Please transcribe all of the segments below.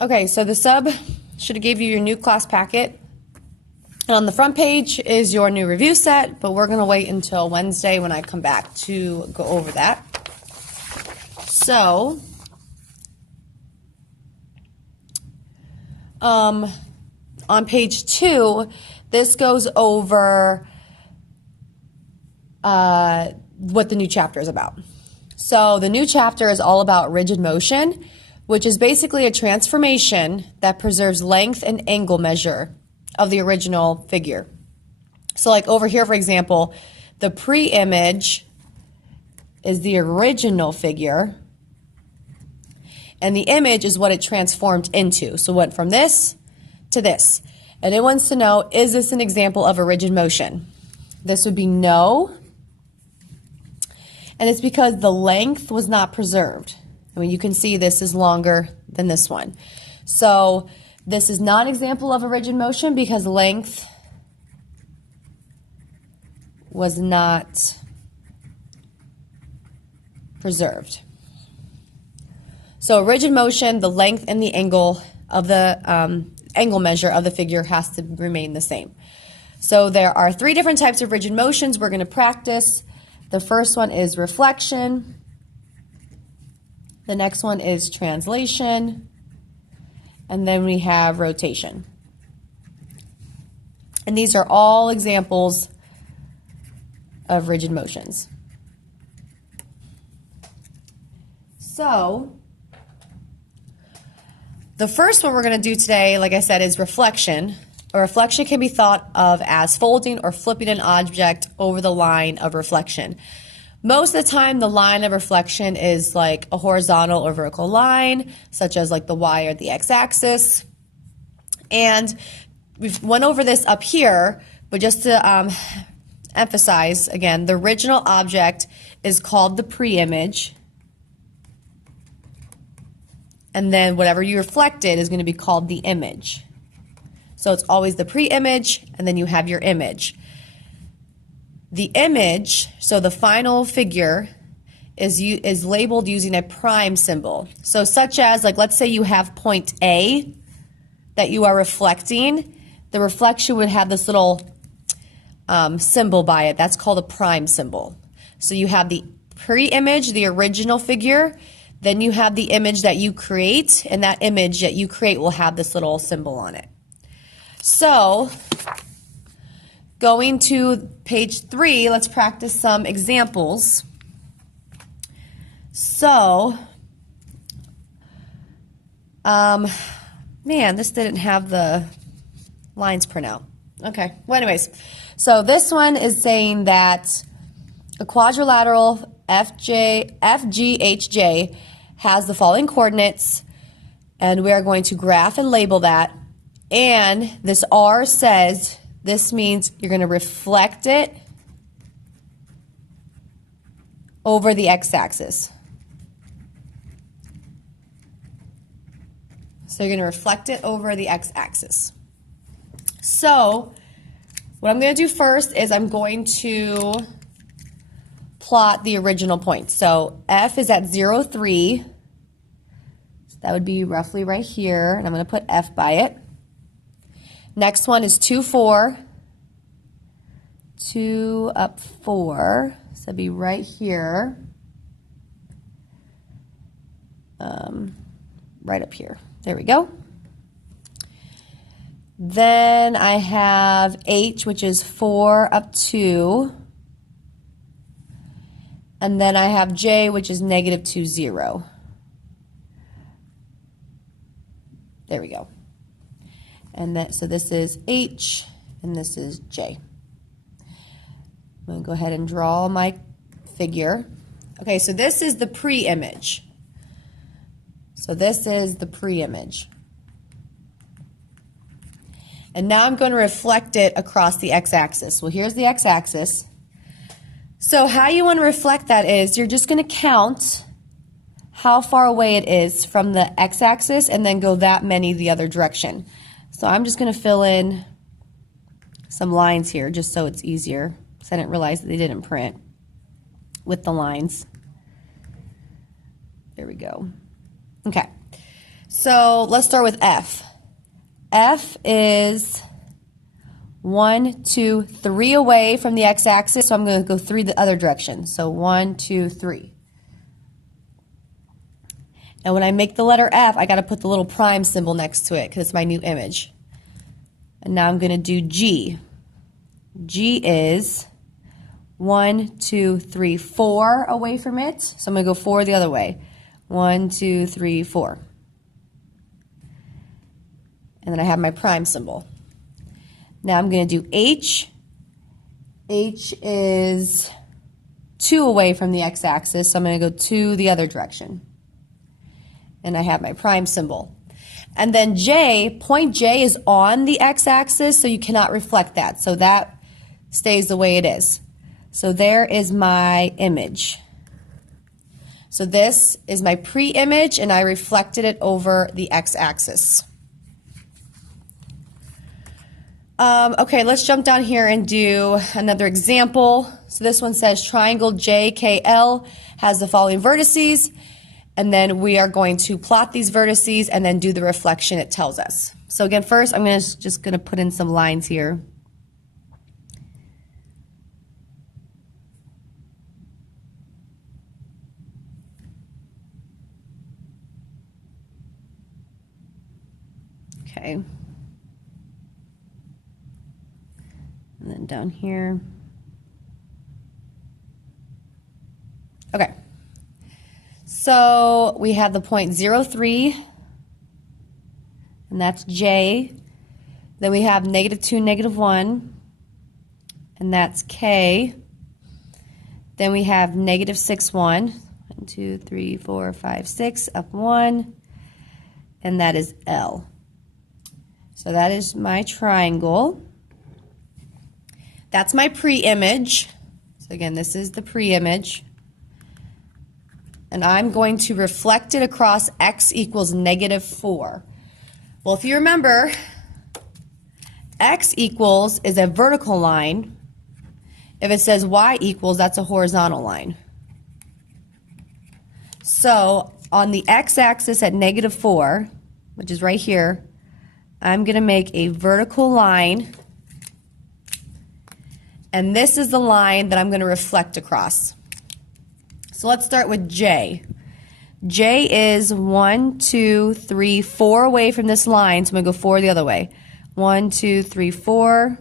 Okay, so the sub should have gave you your new class packet. And on the front page is your new review set, but we're going to wait until Wednesday when I come back to go over that. So, on page 2, this goes over what the new chapter is about. So the new chapter is all about rigid motion, which is basically a transformation that preserves length and angle measure of the original figure. So like over here, for example, the pre-image is the original figure, and the image is what it transformed into. So it went from this to this. And it wants to know, is this an example of a rigid motion? This would be no. And it's because the length was not preserved. I mean, you can see this is longer than this one. So this is not an example of a rigid motion because length was not preserved. So rigid motion, the length and the angle of the angle measure of the figure has to remain the same. So there are 3 different types of rigid motions we're going to practice. The first one is reflection. The next one is translation. And then we have rotation. And these are all examples of rigid motions. So the first one we're going to do today, like I said, is reflection. A reflection can be thought of as folding or flipping an object over the line of reflection. Most of the time, the line of reflection is like a horizontal or vertical line, such as like the Y or the X-axis. And we've went over this up here, but just to emphasize, again, the original object is called the pre-image. And then whatever you reflected is going to be called the image. So it's always the pre-image, and then you have your image. The image, so the final figure, is labeled using a prime symbol. So such as, like, let's say you have point A that you are reflecting. The reflection would have this little symbol by it. That's called a prime symbol. So you have the pre-image, the original figure. Then you have the image that you create, and that image that you create will have this little symbol on it. So, going to page 3, let's practice some examples. So, man, this didn't have the lines print out. Okay, well anyways, so this one is saying that a quadrilateral FGHJ has the following coordinates, and we are going to graph and label that. And this R says this means you're going to reflect it over the x-axis. So you're going to reflect it over the x-axis. So what I'm going to do first is I'm going to plot the original point. So F is at 0, 3. So that would be roughly right here, and I'm going to put F by it. Next one is 2, 4. 2 up 4. So that'd be right here. Right up here. There we go. Then I have H, which is 4 up 2. And then I have J, which is negative 2, 0. There we go. And that, so this is H, and this is J. I'm going to go ahead and draw my figure. Okay, so this is the pre-image. So this is the pre-image. And now I'm going to reflect it across the x-axis. Well, here's the x-axis. So how you want to reflect that is you're just going to count how far away it is from the x-axis and then go that many the other direction. So I'm just going to fill in some lines here just so it's easier, because I didn't realize that they didn't print with the lines. There we go. Okay. So let's start with F. F is 1, 2, 3 away from the x-axis, so I'm going to go 3 the other direction. So 1, 2, 3. And when I make the letter F, I got to put the little prime symbol next to it because it's my new image. And now I'm going to do G. G is 1, 2, 3, 4 away from it. So I'm going to go 4 the other way. 1, 2, 3, 4. And then I have my prime symbol. Now I'm going to do H. H is 2 away from the x-axis, so I'm going to go 2 the other direction. And I have my prime symbol. And then J, point J is on the x-axis, so you cannot reflect that. So that stays the way it is. So there is my image. So this is my pre-image, and I reflected it over the x-axis. Okay, let's jump down here and do another example. So this one says triangle JKL has the following vertices, and then we are going to plot these vertices and then do the reflection it tells us. So again, first I'm just going to put in some lines here. Okay. And then down here. Okay. So we have the point 0, 3, and that's J. Then we have -2, -1, and that's K. Then we have -6, 1. 1, 2, 3, 4, 5, 6, up 1, and that is L. So that is my triangle. That's my pre-image. So again, this is the pre-image. And I'm going to reflect it across x equals -4. Well, if you remember, x equals is a vertical line. If it says y equals, that's a horizontal line. So on the x-axis at -4, which is right here, I'm going to make a vertical line. And this is the line that I'm going to reflect across. So let's start with J. J is 1, 2, 3, 4 away from this line, so I'm going to go 4 the other way. 1, 2, 3, 4.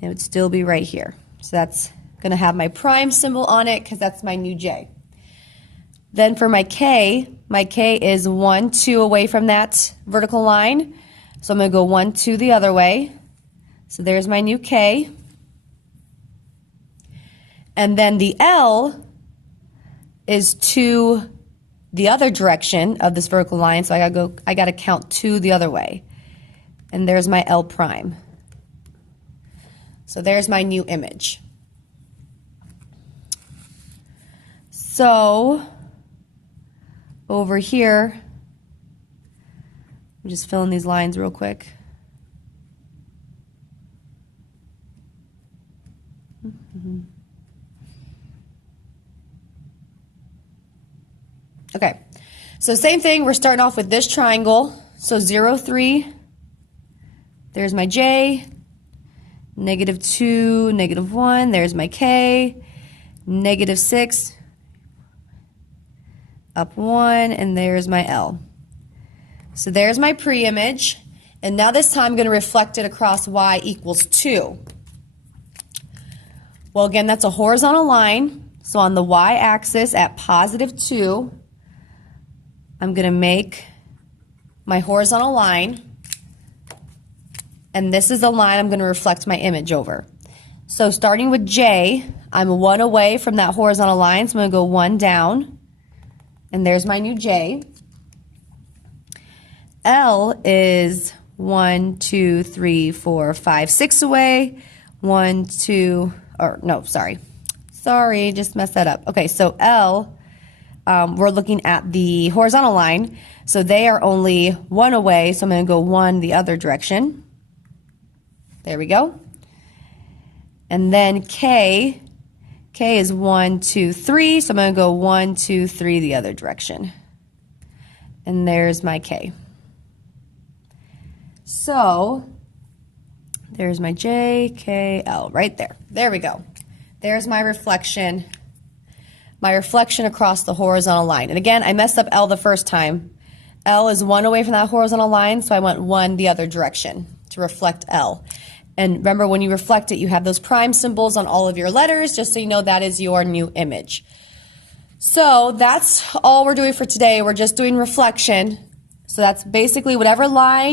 It would still be right here. So that's going to have my prime symbol on it because that's my new J. Then for my K is 1, 2 away from that vertical line. So I'm going to go 1, 2 the other way. So there's my new K. And then the L is 2 the other direction of this vertical line, so I got to count 2 the other way. And there's my L prime. So there's my new image. So over here, I'm just filling these lines real quick. Okay, so same thing, we're starting off with this triangle. So 0, 3, there's my J, -2, -1, there's my K, -6, up 1, and there's my L. So there's my pre-image, and now this time I'm going to reflect it across y equals 2. Well, again, that's a horizontal line, so on the y-axis at +2, I'm going to make my horizontal line, and this is the line I'm going to reflect my image over. So starting with J, I'm 1 away from that horizontal line, so I'm going to go 1 down, and there's my new J. L is 1, 2, 3, 4, 5, 6 away. 1, 2, or no, sorry, just messed that up. Okay, so L, we're looking at the horizontal line, so they are only 1 away, so I'm going to go 1 the other direction. There we go. And then K is 1, 2, 3, so I'm going to go 1, 2, 3 the other direction. and there's my K. So there's my J, K, L right there. There we go. There's my reflection across the horizontal line. And again, I messed up L the first time. L is 1 away from that horizontal line, so I went 1 the other direction to reflect L. And remember, when you reflect it, you have those prime symbols on all of your letters, just so you know that is your new image. So that's all we're doing for today. We're just doing reflection. So that's basically whatever line